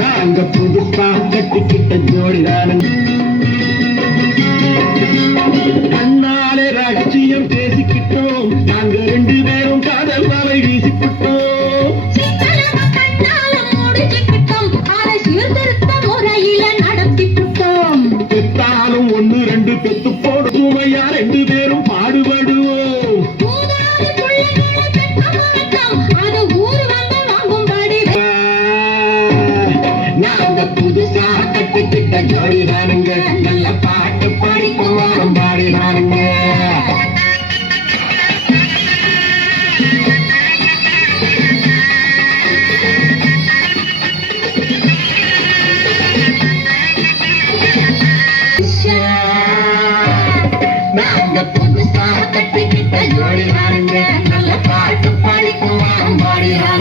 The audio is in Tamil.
நாங்க புதுப்பா கட்டிக்கிட்ட ஜோடிதானுங்க. கண்ணாலே ரகசியம் பேசிக்கிட்டோம், நாங்க 2 பேரும் காதல் வலை வீசிக்கிட்டோம். பெத்தாலும் 1 2 பெத்து போடுவோமையா, 2 பேரும் பாடுபடுவோம். நாங்க புதுசா கட்டிக்கிட்ட ஜோடிதானுங்க, நல்ல பாட்டு பாடிக்குவோம் பாடிதானுங்க. நாங்க புதுசா கட்டிக்கிட்ட ஜோடிதானுங்க, நல்ல பாட்டு பாடிக்குவோம் பாடிதானுங்க.